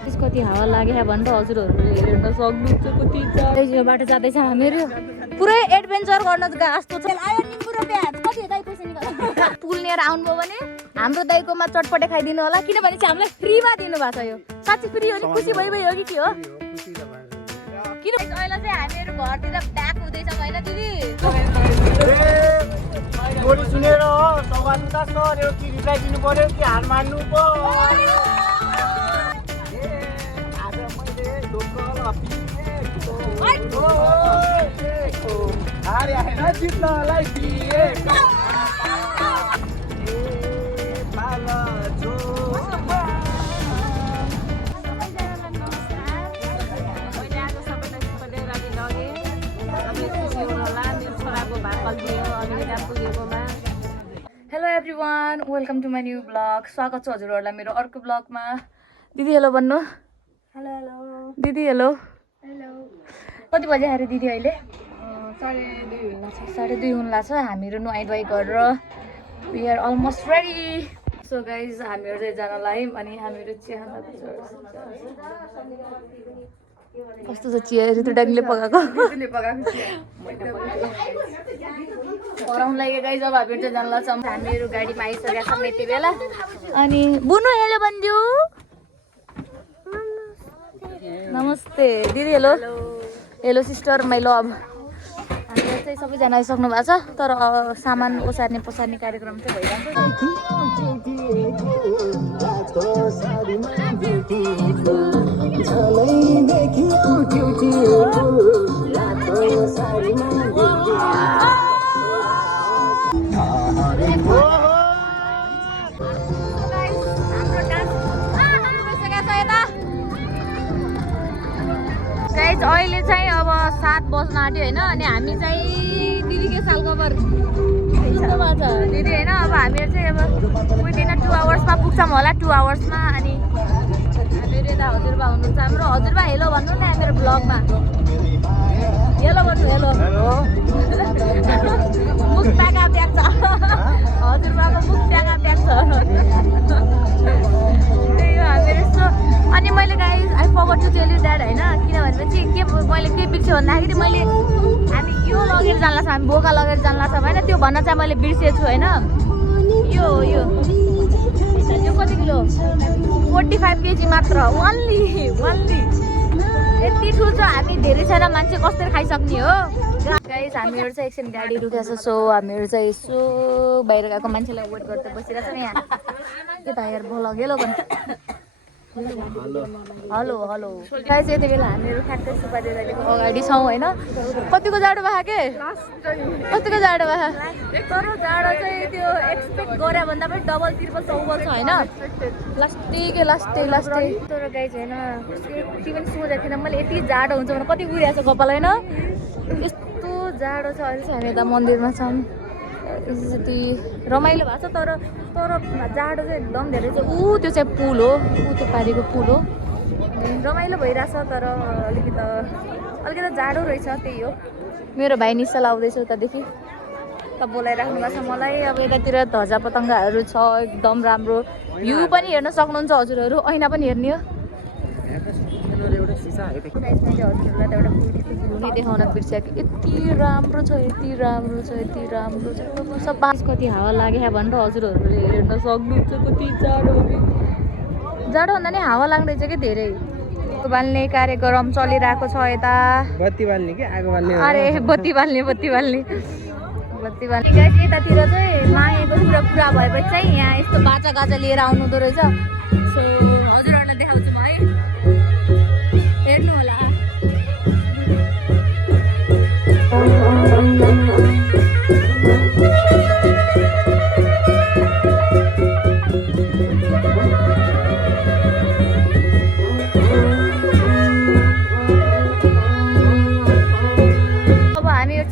कति हावा लाग्यो भनेर हजुरहरूले हेर्न सक्नुहुन्छ। कति यो बाटो जाँदैछ हामीहरू पुरै एडभेन्चर गर्न जस्तो छ। पुल लिएर आउनुभयो भने हाम्रो दाइकोमा चटपटे खाइदिनु होला, किनभने चाहिँ हामीलाई फ्रीमा दिनुभएको छ। यो साँच्चै फ्री हो नि? खुसी भइ हो कि के हो? किन अहिले चाहिँ हामीहरू घरतिर ब्याक हुँदैछौँ होइन दिदी? गोली सुनेर हो सवाल उता सर्यो कि रिप्लाई दिनु पर्यो कि हार मान्नु पो। आज मैले लोकल अपिएको हारे आएन जित्नलाई दिएको hello everyone, welcome to my new blog. स्वागत छ हजुरहरूलाई मेरो अर्को ब्लगमा। दिदी हेलो भन्नु। हेलो हेलो दिदी हेलो। हेलो। कति बजे आएर दिदी अहिले? 2:30 हुन लाग्छ। हामीहरू नुहाइ धुवाइ गरेर we are almost ready. So guys हामीहरू चाहिँ जान लाग्यौँ अनि हामीहरू चिया कस्तो छ चिया? ऋतु डाङ्गीले पकाएको कराउनु लाग्यो गाइज। अब हामीहरू चाहिँ जान लाग्छौँ। हामीहरू गाडीमा आइसकेका छौँ यति बेला। अनि बुनु हेलो भनिदियो। नमस्ते दिदी hello. Hello sister my love. हामीहरू चाहिँ सबैजना आइसक्नु भएको छ, तर सामान ओसार्ने पसार्ने कार्यक्रम चाहिँ भइरहेको गाइज अहिले चाहिँ अब 7 बज्न आँट्यो होइन। अनि हामी चाहिँ दिदीकै साल खबर दिदी होइन। अब हामीहरू चाहिँ अब विदिन 2 आवर्समा पुग्छौँ होला। 2 आवर्समा। अनि हामीहरू यता हजुरबा हुनुहुन्छ हाम्रो। हजुरबा हेलो भन्नु न मेरो ब्लगमा। हेलो भन्नु। हेलो मुख प्याका प्याक छ हजुरबाको। मुख प्याका प्याक छ। त्यही हो हामीहरू यस्तो। अनि मैले guys I forgot to tell you dad होइन, किनभने चाहिँ के मैले के बिर्सेँ भन्दाखेरि मैले हामी यो लगेर जान्ला छ, हामी बोका लगेर जान्ला छ होइन। त्यो भन्न चाहिँ मैले बिर्सेछु होइन। यो कति किलो? 45 केजी मात्र। ओन्ली यति ठुलो छ। हामी धेरै छैन मान्छे, कसरी खाइसक्ने हो गाइज। हामीहरू चाहिँ एकछिन गाडी रुकेको छ। सो हामीहरू चाहिँ यसो बाहिर गएको मान्छेलाई वेट गर्दै बसिरहेको छौँ यहाँ। के त यार भ्लग हेलो भन्नु। Hello hello guys. यति बेला हामीहरू ठ्याक्कै सुपारी दाइको अगाडि छौँ होइन। कतिको जाडो भयो के? कतिको जाडो भयो? तर जाडो चाहिँ त्यो एक्सपेक्ट गरे भन्दा पनि डबल ट्रिपल चौबल छ होइन। लास्टै तर गाइज होइन यति पनि सोचेको थिएन मैले यति जाडो हुन्छ भने। कति उडिरहेको छ कपाल होइन। यस्तो जाडो छ। अहिले चाहिँ हामी यता मन्दिरमा छौँ। यति रमाइलो भएको छ। तर जाडो चाहिँ एकदम धेरै छ। त्यो चाहिँ पुल हो। त्यो पारिको पुल हो। रमाइलो भइरहेछ। तर अलिकति जाडो रहेछ। त्यही हो। मेरो भाइ निश्चल आउँदैछ उतादेखि त बोलाइराख्नु भएको छ मलाई। अब यतातिर ध्वजा पतङ्गहरू छ एकदम राम्रो। भ्यू पनि हेर्न सक्नुहुन्छ हजुरहरू। ऐना पनि हेर्ने हो। मैले हजुरहरूलाई त एउटा भ्यू नै देखाउन बिर्सेको। यति राम्रो छ। सब कति हावा लाग्यो भनेर हजुरहरूले हेर्न सक्नुहुन्छ। कति जाडो भन्दा नि हावा लाग्दैछ कि धेरै। बाल्ने कार्यक्रम चलिरहेको छ यता। बत्ती बाल्ने कि आगो बाल्ने? अरे बत्ती बाल्ने गाइस। यतातिर चाहिँ मागेको कुरा पुरा भएपछि चाहिँ यहाँ यस्तो बाजा गाजा लिएर आउनु हुँदो रहेछ। सो हजुरहरूलाई देखाउँछु म है, हेर्नु होला।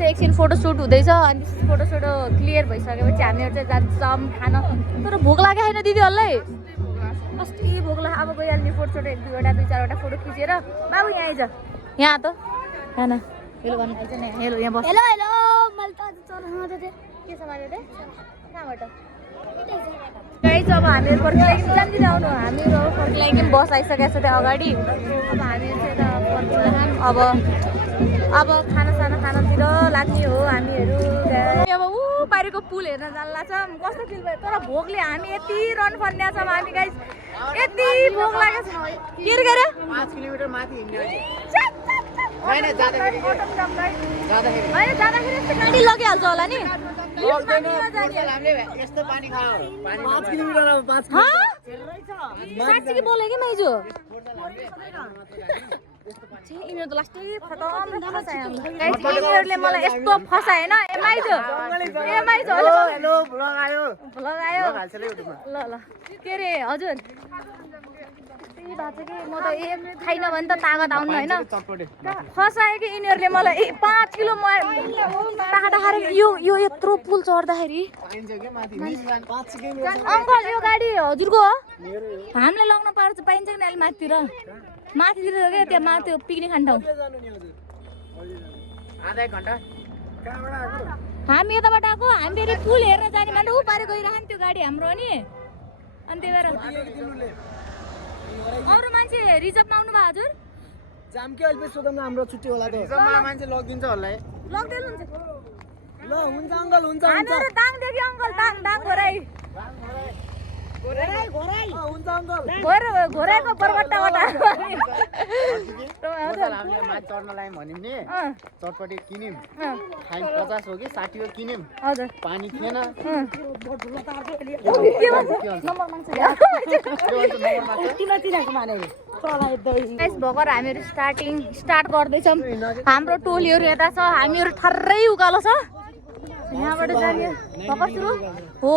एकछिन फोटोसुट हुँदैछ। अनि फोटोसुट क्लियर भइसकेपछि हामीहरू चाहिँ जान्छौँ खान। तर भोक लाग्यो छैन दिदीहरूलाई? कति भोक लाग्यो। अब गइहाल्ने फोटोसुट 1-2वटा 2-4वटा फोटो खिचेर। बाबु यहाँ आइज, यहाँ त खाना हेलो भन्नु आइज नि। हेलो यहाँ बस। हेलो हेलो मैले त चोर समातेको थिएँ। के समातेको थिएँ? कहाँबाट? गाइस अब हामीहरू फर्किलाइकिन जान्दिन आउनु हामीहरू अब फर्किलाइकिन बस आइसकेको छ त्यहाँ अगाडि अब हामीहरू चाहिँ यता फर्किलाम अब खानासाना खानातिर लाग्ने हो हामीहरू अब ऊ बाहिरको पुल हेर्न जान्ला छ कस्तो फिल भयो तर भोकले हामी यति रन फर्निया छौँ हामी गाइस यति भोक लागेको छ के रे 5 किलोमिटर माथि हिँड्ने होइन जाँदाखेरि यस्तो गाडी लगिहाल्छ होला नि यस्तो पानी खायो 5 किलोमिटर साँच्ची कि बोले कि माइजू यिनीहरू त लास्टै खतम फसायो यिनीहरूले मलाई यस्तो फसाएन माइजू हेलो भ्लग आयो ल के रे हजुर त्यही भएको छ कि म त खाइन भने त तागत आउनु होइन फसायो कि यिनीहरूले मलाई 5 किलो टाढा यो यत्रो पुल चढ्दाखेरि अङ्कल यो गाडी हजुरको हो हामीलाई लग्न पाइन्छ कि अहिले माथितिर माथितिर क्या त्यहाँ माथि पिकनिक खाने ठाउँ आधा एक घन्टा हामी यताबाट आएको हामी फेरि पुल हेर्न जाने भनेर ऊ पारि गइरहन्छ त्यो गाडी हाम्रो नि अनि त्यही भएर अरू मान्छे रिजर्भमा आउनु भयो हजुर जाम के अहिले सोधौँ न हाम्रो छुट्टी होला त रिजर्भमा मान्छे लगिदिन्छ होला लग्दै हुन्छ ल हुन्छ अङ्कल हुन्छ हामीहरू दाङ देख्यो अङ्कल दाङ घोराइ हुन्छ अङ्कल घोराइको पर्वतबाट हामीले माथि चढ्न लाग्यौँ भन्यौँ नि चटपटी किन्यौँ खाइम 50 हो कि 60 हो किन्यौँ हजुर पानी थिएन भर्खर हामीहरू स्टार्ट गर्दैछौँ हाम्रो टोलीहरू यता छ हामीहरू ठर्रै उकालो छ यहाँबाट जाने भर्खर सुरु हो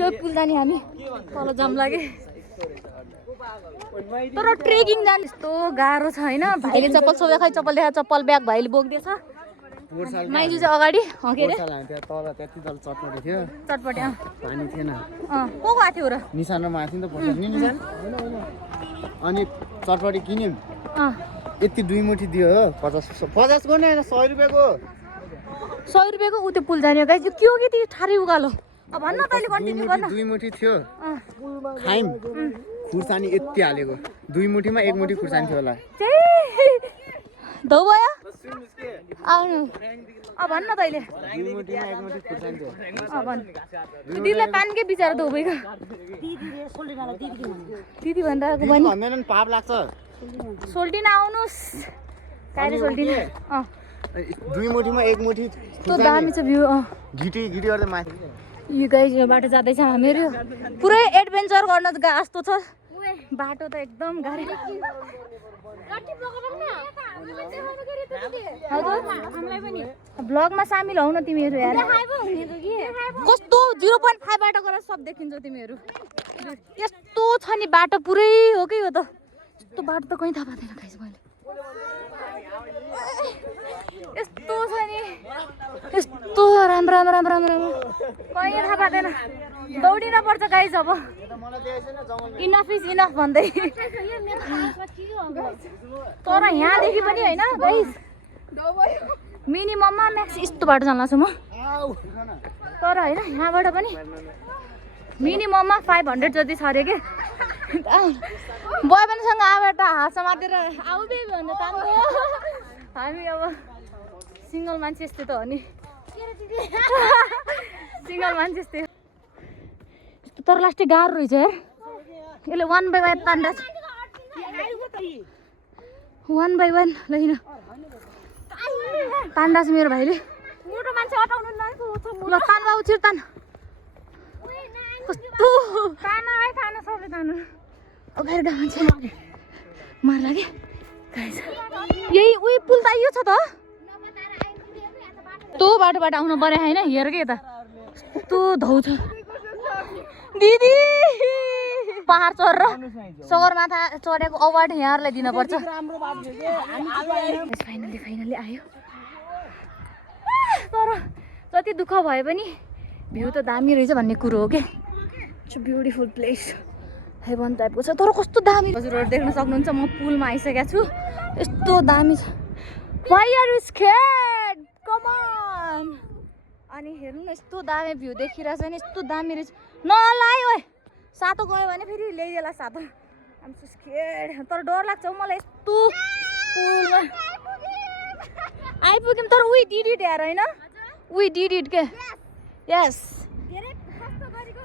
यो पुल जाने हामी तल जाम लागे तर ट्रेकिङ जाने यस्तो गाह्रो छ होइन भाइले चप्पल सोधे खै चप्पल देखा चप्पल ब्याग भाइले बोक्दैछ माइजू चाहिँ अगाडि के अरे तल त्यति तल चटपटी थियो चटपटी पानी थिएन को गएको थियो र निशान र माथि नि त पर्छ नि निशान अनि चटपटी किन्यौँ यति 2 मुठी दियो हो 50 को नि 100 रुपियाँको 100 रुपियाँको उ त्यो पुल जाने गाइस यो के हो कि त्यो ठारी उकालो अब भन्न तैँले कन्टिन्यू गर्न 2 मुठी थियो खाइम खुर्सानी यति हालेको 2 मुठीमा 1 मुठी खुर्सानी थियो होला धौ भयो आउनु अब भन्न तैँले 2 मुठीमा 1 मुठी खुर्सानी थियो भन् दिदीलाई पानकै बिचारा धौ भइगयो दिदी भनिरहेको भने भन्दैन पाप लाग्छ सोल्टिन आउनुस् काइले सोल्टिन 2 मुठीमा 1 मुठी त्यो दामी छ भ्यू घिटी गर्दै माथि यो गाइस यो बाटो जाँदैछ हामीहरू पुरै एडभेन्चर गर्न जस्तो छ बाटो त एकदम गाह्रो ब्लगमा सामेल हौ न तिमीहरू यार कस्तो 0.5 बाटो गरेर सब देखिन्छौ तिमीहरू यस्तो छ नि बाटो पुरै हो कि यो त यस्तो बाटो त कहीँ थाहा पाउँदैन गाइस मैले यस्तो छ नि यस्तो राम्रो कहीँ थाहा पाउँदैन दौडिन पर्छ गाइस अब इनफ इज इनफ भन्दै तर यहाँदेखि पनि होइन गाइस मिनिमममा म्याक्स यस्तो बाटो जान लाग्छु म तर होइन यहाँबाट पनि मिनिमममा 500 जति छ अरे के बोय पनिसँग आबाट हात समातेर आऊ बेबी भन्दा तान्नु हामी अब सिङ्गल मान्छे यस्तै त हो नि सिङ्गल मान्छे यस्तै तर लास्टै गाह्रो रहेछ यार यसले 1 by 1 तान्दा 1 by 1 लैन तान्दा छ मेरो भाइले मोटो मान्छे अटाउनु ल तान बाबु छिर तान कस्तो तान है तान सबले तान अगाडि मान्छे मार लाग्यो गाइस यही उही पुल त यो छ त त्यो बाटोबाट आउनु पर्यो होइन हेर के यता कस्तो धौ छ दिदी पहाड चढेर सगरमाथा चढेको अवार्ड यहाँहरूलाई दिनुपर्छ फाइनली आयो तर जति दुःख भए पनि भ्यू त दामी रहेछ भन्ने कुरो हो के इट्स ब्युटिफुल प्लेस हेभन टाइपको छ तर कस्तो दामी हजुरहरू देख्न सक्नुहुन्छ म पुलमा आइसकेको छु यस्तो दामी छ why are you scared come on अनि हेर्नु न यस्तो दामी भ्यू देखिरहेछ नि यस्तो दामी रहेछ नलाइ ओए सातो गयो भने फेरि ल्याइदेला सातो तर डर लाग्छ हौ मलाई यस्तो पुलमा आइपुग्यौँ तर वी डिड इट यार होइन वी डिड इट के यस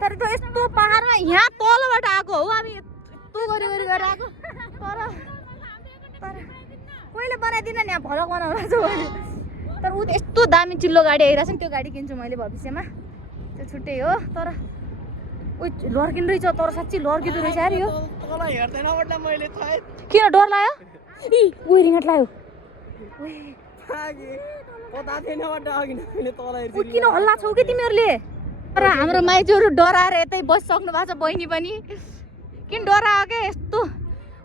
तर त्यो यस्तो पहाडमा यहाँ तलबाट आएको हो हामी यस्तो गरी गएर आएको तर कोहीले बनाइदिन नि यहाँ भलक बनाउनु छ भने तर ऊ यस्तो दामी चिल्लो गाडी आइरहेको छ नि त्यो गाडी किन्छु मैले भविष्यमा त्यो छुट्टै हो तर उयो लड्किँदो रहेछ तर साँच्ची लड्किँदो रहेछ यार यो किन डर लाग्यो ऊ रिङ्गट लाग्यो किन हल्ला छौ कि तिमीहरूले तर हाम्रो माइजूहरू डराएर यतै बसिसक्नु भएको छ बहिनी पनि किन डरायो क्या यस्तो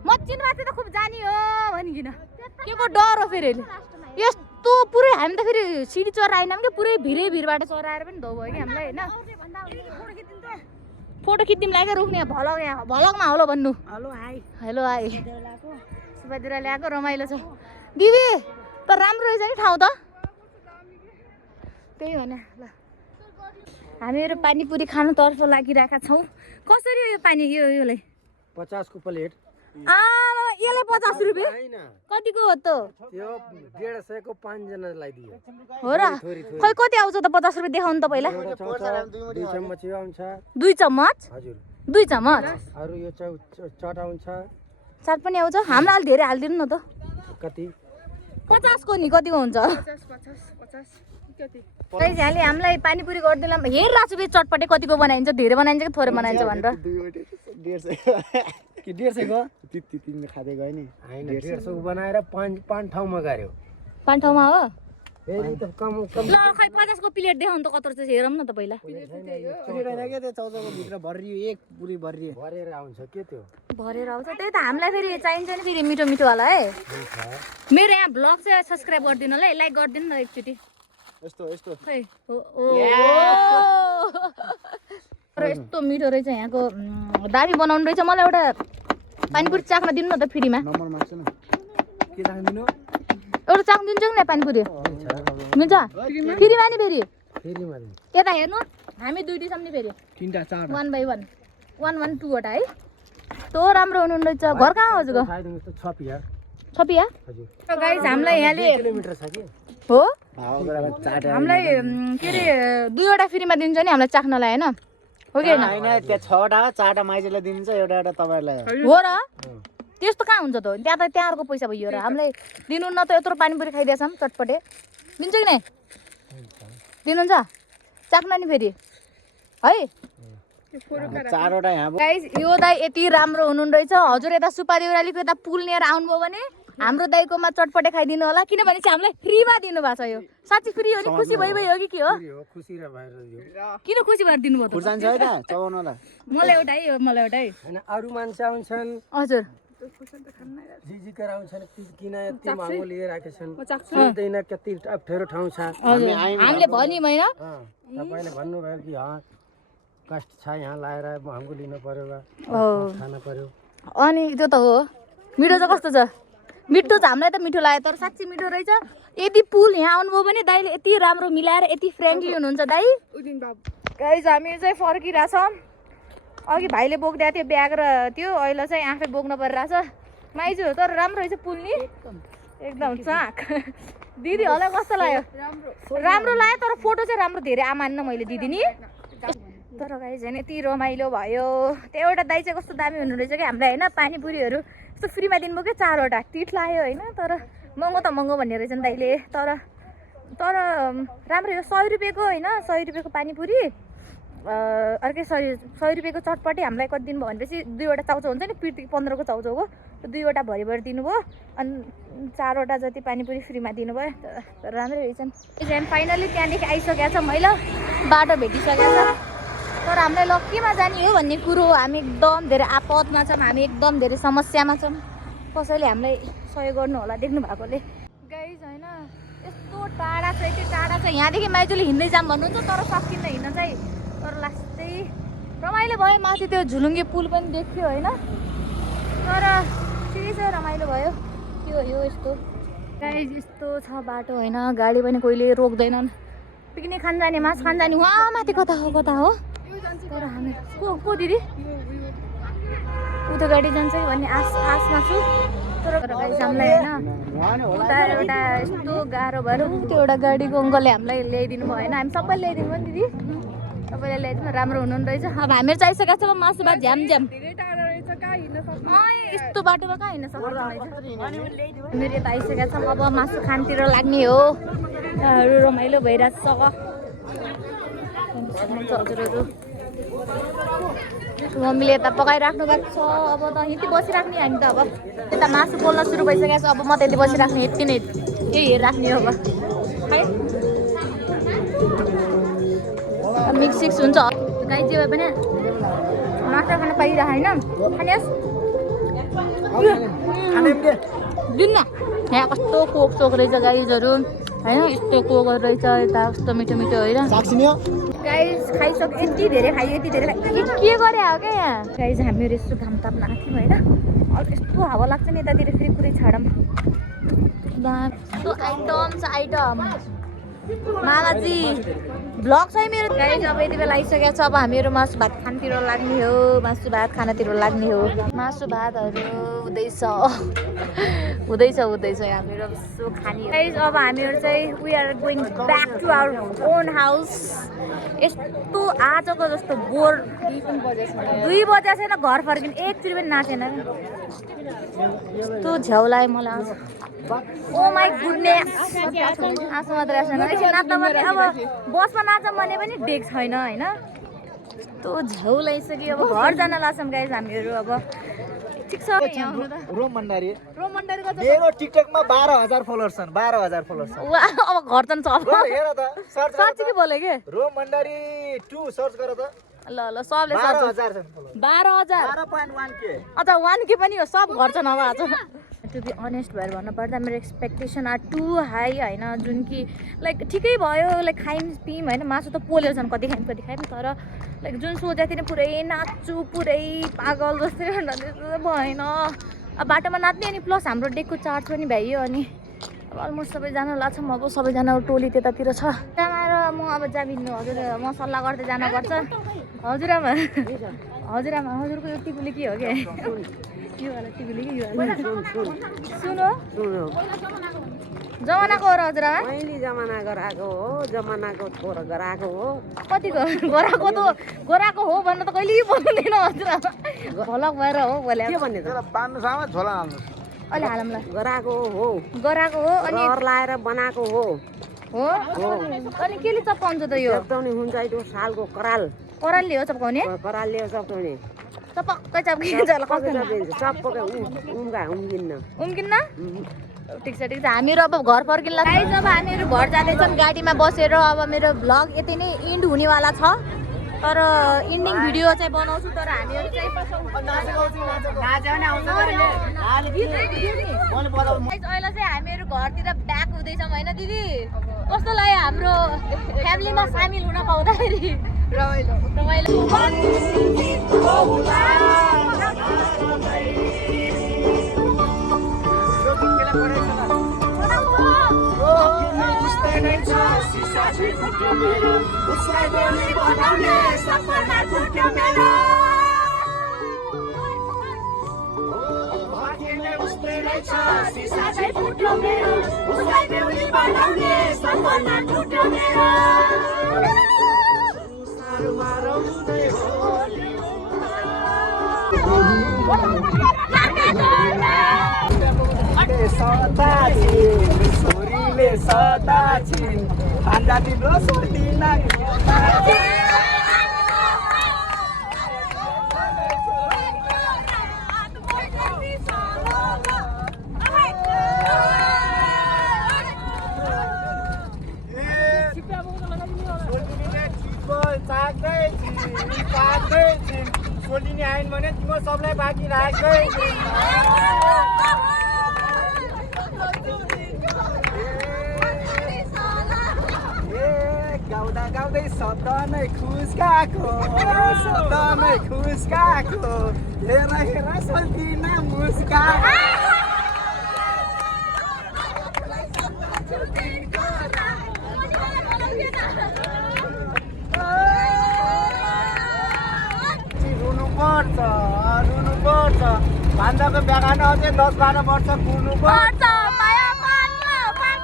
मचिनमाथि त खुब जाने हो भनिकन के को डर हो फेरि यस्तो पुरै हामी त फेरि सिडी चढेर आएनौँ कि पुरै भिरबाट चढाएर पनि धो भयो कि हामीलाई होइन फोटो खिच्दिउँ लाग्यो रोक्ने भलकमा हलो भन्नु हेलो हाई सुपातिर ल्याएको रमाइलो छ दिदी तर राम्रो रहेछ नि ठाउँ त त्यही भने ल हामीहरू पानीपुरी खानुतर्फ लागिरहेका छौँ कसरी हो यो पानी योलाई 50 को प्लेट यसलाई 50 रुपियाँ कतिको हो त त्यो 150 को 5 जनालाई दियो हो र खै कति आउँछ त 50 रुपियाँ देखाउनु त पहिला 2 चम्मच आउँछ 2 चम्मच हजुर 2 चम्मच अरु यो चट आउँछ चाट पनि आउँछ हामीलाई अलि धेरै हालिदिनु न त कति 50 को नि कतिको हुन्छ 50 कति यहाँले हामीलाई पानीपुरी गरिदिनु हेरिरहेको छु चटपटे कतिको बनाइन्छ धेरै बनाइन्छ कि थोरै बनाइन्छ भनेर 150 को तिमीले खाँदै गयो नि हैन 150 को बनाएर पाँच ठाउँमा गर्यो 5 ठाउँमा हो फेरि त कम ल खै 50 को प्लेट देखाउनु त कत्रो चाहिँ हेरौँ न त पहिला प्लेट हैन के त्यो चौचौको भित्र भरियो एक पुरी भरेर आउँछ के त्यो भरेर आउँछ त्यही त हामीलाई फेरि चाहिन्छ नि फेरि मिठो मिठो वाला है मेरो यहाँ ब्लग चाहिँ सब्स्क्राइब गरिदिनु ल लाइक गरिदिनु न एकचोटि यस्तो खै तर यस्तो मिठो रहेछ यहाँको दामी बनाउनु रहेछ मलाई एउटा पानीपुरी चाख्न दिनु न त फ्रीमा नम्बर माग्छ न के चाख्दिनु एउटा चाख्न दिन्छ नि पानीपुरी मिल्छ फ्रीमा नि फेरि फेरिमा यता हेर्नु हामी दुईटी छौँ नि फेरि तीनटा चार 1 by 1 1 1 2 वटा है तो राम्रो हुनुहुन्छ घर कहाँ हो हजुरको छपिया हजुर गाइस हामीलाई यहाँले किलोमिटर छ के हो चार हामीलाई के अरे 2 वटा फ्रीमा दिन्छ नि हामीलाई चाख्नलाई हैन हो कि हैन हैन त्यहाँ 6वटा 4टा माइजूलाई दिन्छ एउटा तपाईहरुलाई हो र त्यस्तो कहाँ हुन्छ त त्यहाँ त त्यहाँको पैसा भयो र हामीलाई दिनु न त यत्रो पानीपुरी खाइदिएछौँ चटपटे दिन्छ कि नै दिनुहुन्छ चाख्न नि फेरि है 4वटा यहाँ गाइस यो दाइ यति राम्रो हुनुहुन्छ हजुर यता सुपारी ओरालीको यता पुल लिएर आउनुभयो भने हाम्रो दाइकोमा चटपटे खाइदिनु होला किनभने चाहिँ हामीलाई फ्रीमा दिनु भएको छ यो साँच्ची फ्री हो नि खुसी भइ हो कि के हो खुसी र भएर दियो किन खुसी भएर दिनुभयो त खुर्सानी छ है त चबाउनलाई मलाई एउटा है मलाई एउटा है हैन अरु मान्छे आउँछन् हजुर जिजिकर आउँछन् किन यति महँगो लिएर आएछन् सुन्दैन कति अप्ठ्यारो ठाउँ छ हामीले भन्यौँ होइन तपाईले भन्नुभयो कि कष्ट छ यहाँ लाएर महँगो लिनु पर्यो खाना पर्यो अनि त्यो त हो मिठो चाहिँ कस्तो छ मिठो चाहिँ हामीलाई त मिठो लाग्यो तर साँच्ची मिठो रहेछ यदि पुल यहाँ आउनुभयो भने दाइले यति राम्रो मिलाएर यति फ्रेन्डली हुनुहुन्छ दाइ गाइस हामी चाहिँ फर्किरहेछौँ अघि भाइले बोक्दै थियो ब्याग र त्यो अहिले चाहिँ आफै बोक्न परिरहेछ माइजू तर राम्रो रहेछ पुल नि एकदम चाक दिदी होला कस्तो लाग्यो राम्रो लाग्यो तर फोटो चाहिँ राम्रो धेरै आमान्न मैले दिदी नि तर गाइस झन् यति रमाइलो भयो त्यो एउटा दाइ चाहिँ कस्तो दामी हुनुहुरहेछ कि हामीलाई होइन पानीपुरीहरू यस्तो फ्रीमा दिनुभयो क्या 4वटा तिठ लाग्यो होइन तर महँगो त महँगो भन्ने रहेछ नि दाइले तर राम्रो यो 100 रुपियाँको होइन 100 रुपियाँको पानीपुरी अर्कै 100 रुपियाँको चटपटी हामीलाई कति दिनुभयो भनेपछि 2वटा चाउचाउ हुन्छ नि पिटी 15 को चाउचाउको 2वटा भरि दिनुभयो अनि 4वटा जति पानीपुरी फ्रीमा दिनुभयो तर राम्रै रहेछन् हामी फाइनली त्यहाँदेखि आइसकेको छ मैले बाटो भेटिसकेको छ तर हामीलाई लक्कीमा जाने हो भन्ने कुरो हामी एकदम धेरै आपतमा छौँ हामी एकदम धेरै समस्यामा छौँ कसैले हामीलाई सहयोग गर्नु होला देख्नु भएकोले गाइस होइन यस्तो टाढा छ यति टाढा छ यहाँदेखि माइजूले हिँड्दै जाऊँ भन्नुहुन्छ तर सकिन्न हिँड्न चाहिँ तर लास्टै रमाइलो भयो माथि त्यो झुलुङ्गे पुल पनि देख्यो होइन तर ठिकै छ रमाइलो भयो त्यो यो यस्तो गाइस यस्तो छ बाटो होइन गाडी पनि कोहीले रोक्दैनन् पिकनिक खान जाने माछा खान जाने वहाँ माथि कता हो तर हामी को दिदी उता गाडी जान्छ भन्ने आशमा छु तर गाडी हामीलाई होइन उता एउटा यस्तो गाह्रो भएर त्यो एउटा गाडीको अङ्कलले हामीलाई ल्याइदिनु भयो होइन हामी सबैले ल्याइदिनु भयो नि दिदी तपाईँले ल्याइदिनु राम्रो हुनुहुने रहेछ अब हामीहरू चाहिँ आइसकेको छ मासु भात झ्याम यस्तो बाटोमा कहाँ हिँड्न सक्छ मेरो यता आइसकेको छ अब मासु खानतिर लाग्ने हो रमाइलो भइरहेको छ हजुरहरू मम्मीले यता पकाइराख्नु भएको छ अब त यति बसिराख्ने हामी त अब यता मासु पोल्न सुरु भइसकेको छ अब म त यति बसिराख्ने यति नै यही हेरिराख्ने हो अब है मिक्स सिक्स हुन्छ गाई जे भए पनि माछा खान पाइरह होइन खानेस् दिन्न यहाँ कस्तो कोक सोक रहेछ गाइजहरू होइन यस्तो कोक रहेछ यता कस्तो मिठो मिठो होइन गाइज खाइसक्यो यति धेरै खायो यति धेरै खायो के गरे हो क्या यहाँ गाइज हामीहरू यस्तो घाम ताप्न आएको थियौँ होइन अब यस्तो हावा लाग्छ नि यतातिर फेरि पुरै छाडम यस्तो आइटम छ आइटम मामाजी भ्लग छ है मेरो गाइज अब यति बेला आइसकेको छ अब हामीहरू मासु भात खानतिर लाग्ने हो मासु भात खानातिर लाग्ने हो मासु भातहरू हुँदैछ हामीहरू यसो खाने गाइज अब हामीहरू चाहिँ we are going back to our own house यस्तो आजको जस्तो बोर 2 बजे छैन घर फर्किने एकचोटि पनि नाचेन यस्तो झ्याउ लाग्यो मलाई आज ओ माई गुडनेस आँसु मात्रै आएन एकछिन नाच्दा मात्रै अब बसमा नाच्छ भने पनि डेक छैन होइन यस्तो झ्याउ लगाइसक्यो अब घर जान लाग्छौँ गाइज हामीहरू अब ठिक छ रोम भण्डारी मेरो टिकटकमा 12000 फलोअर्स छन् 12000 फलोअर्स छन् अब घर जान चल हेर त सर्च के बोले के रोम भण्डारी 2 सर्च गर त ल सबले 12000 छन् 12000 12.1k अच्छा 1k पनि हो सब घर छन् अब आज टु बी अनेस्ट भएर भन्नुपर्दा मेरो एक्सपेक्टेसन आर टु हाई होइन जुन कि लाइक ठिकै भयो लाइक खायौँ पियौँ होइन मासु त पोलेर छन् कति खायौँ तर लाइक जुन सोचेको थिएँ पुरै नाच्छु पुरै पागल जस्तै भएन अब बाटोमा नाच्ने अनि प्लस हाम्रो डेकको चार्ज पनि भ्याइयो अनि अब अलमोस्ट सबैजना लाग्छौँ अब सबैजना टोली त्यतातिर छ त्यहाँबाट म अब जाबिन्नु हजुर म सल्लाह गर्दै जानुपर्छ हजुरआमा हजुरको यो टिकुले के हो क्या यो वाला टिकुले कि यो वाला सुनो जमानाको हो र हजुरआमा मैले जमाना गराएको हो जमानाको छोरा गराएको हो कतिको गोराको हो भन्न त कहिले बोल्दैन हजुरआमा भलक भएर हो बोले के भन्ने त पान्नुसँग झोला हाल्नु अहिले हालौँला गराएको हो अनि घर लाएर बनाएको हो अनि केले चप्काउँछ त यो चप्काउने हुन्छ त्यो सालको करालले हो चप्काउने करालले हो चप्काउने चपक्कै चप्किन्छ होला चप्पकै उम्किन्न ठिक छ हामीहरू अब घर फर्किँला गाइज अब हामीहरू घर जाँदैछौँ गाडीमा बसेर अब मेरो भ्लग यति नै इन्ड हुनेवाला छ तर इन्डिङ भिडियो चाहिँ बनाउँछु तर हामीहरू चाहिँ अहिले चाहिँ हामीहरू घरतिर ब्याक हुँदैछौँ होइन दिदी कस्तो लाग्यो हाम्रो फ्यामिलीमा सामेल हुन पाउँदाखेरि रमाइलो छोरीले सदा छिन् भन्दा तिम्रो सोधिन सोलिने आइन् भने तिम्रो सबलाई बाँकी राख्दै गाउँदै सदा नै खुस गएको हेर सोल्दिन मुस्का अझै 10-12 वर्ष कुर्नुको पर्छ माया पानको पान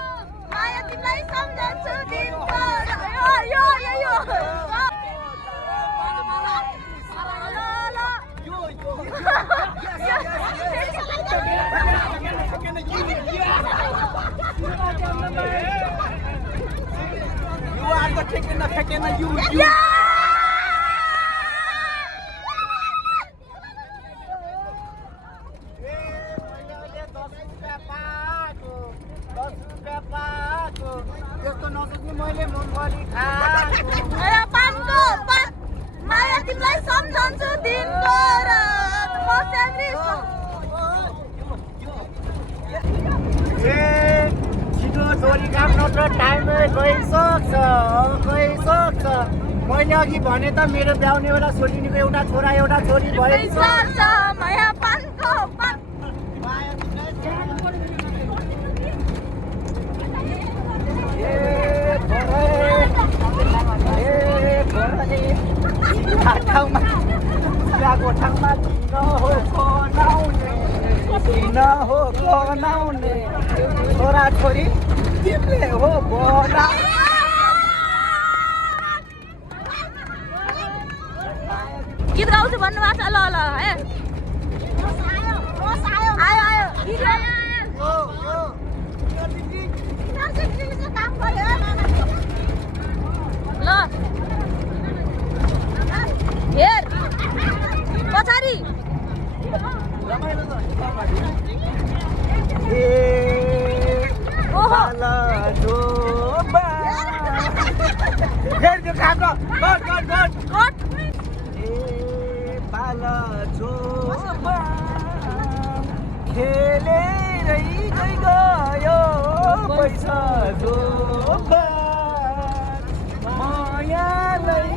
माया तिमीलाई सम्झन्छु दिनको यो You are the chicken, you. त्यस्तो नसोच्नु मैले मुम्बरी खाएको माया पानको पान माया तिमीलाई सम्झन्छु दिनको रात ए छिटो छोरी काम नत्र टाइम गइसक्छ मैले अघि भने त मेरो ब्याउने बेला छोरीनीको एउटा छोरा एउटा छोरी भइसक्छ माया पानको पान ठाउँमा किन हो बनाउने छोरा छोरी तिमीले हो बना गीत गाउँछु भन्नुभएको छ ल है आयो ल हेर पछाडि खेलेरै गयो पैसा माया नै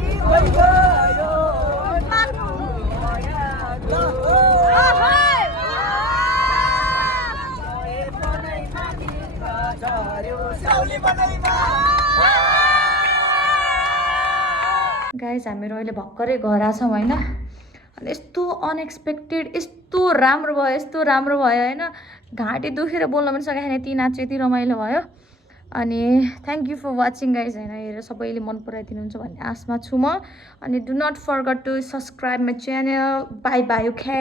गयो गाइस हामीहरू अहिले भर्खरै घर आछौँ होइन अनि यस्तो अनएक्सपेक्टेड यस्तो राम्रो भयो होइन घाँटी दुखेर बोल्न पनि सकेको छैन यति नाच्यो यति रमाइलो भयो अनि thank you for watching guys होइन हेरेर सबैले मन पराइदिनुहुन्छ भन्ने आशमा छु म अनि do not forget to subscribe my channel bye okay